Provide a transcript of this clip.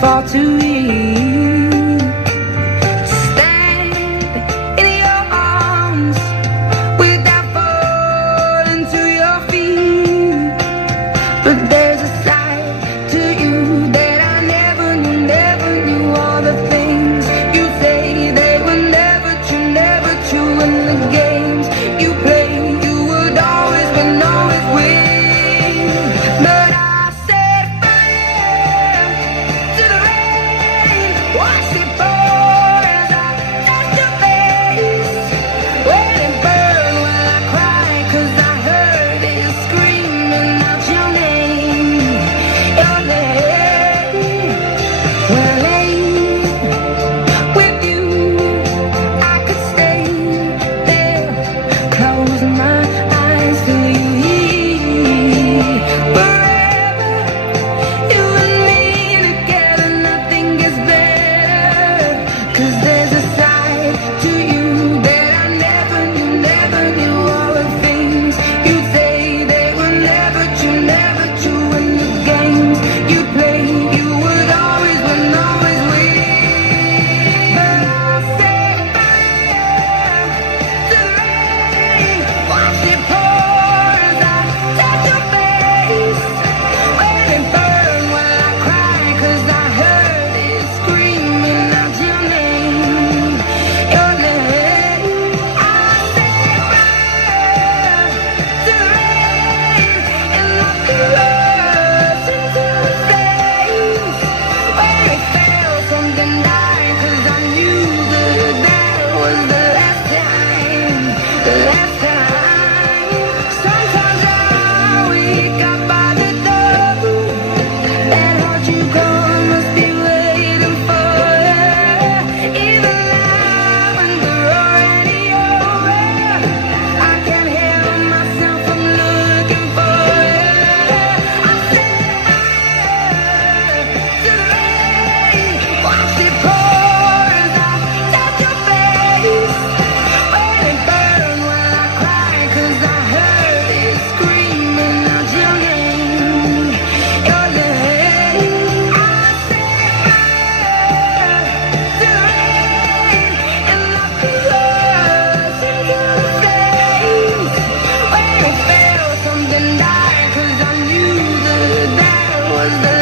fall too weak. Stand in your arms without falling to your feet. But there's a side to you that I never knew. All the things you say, they were never true. And the games you play, you would always win, always win. But I set fire to the rain, watch it pour as I touch your face. Let it burn while I cry, 'cause I heard it screaming out your name, your name. Well, with you, I could stay there, close my eyes till you hear. Forever, you and me together, nothing gets better. 'Cause there's a side to you that I never knew. All the things you say, they were never true. And the games you play, you would always win, always win. But I'll set fire to the rain, watch it pour as I touch your face. Let it burn while I cry, 'cause I heard it screaming out your name, your name. I'll set fire to the rain and lock your words into the face. When it felt something died, 'cause I knew that was the last time, the last time. Sometimes I wake up by the door, that heart you call must be waiting for you. Even now when we're already over, I can't help myself from looking for you. I set fire to the rain, watch it pour as I touch your face. Let it burn while I cry, 'cause I heard it screaming out your name, your name. I set fire to the rain and lock the words into the face. When it felt something died, 'cause I knew that was the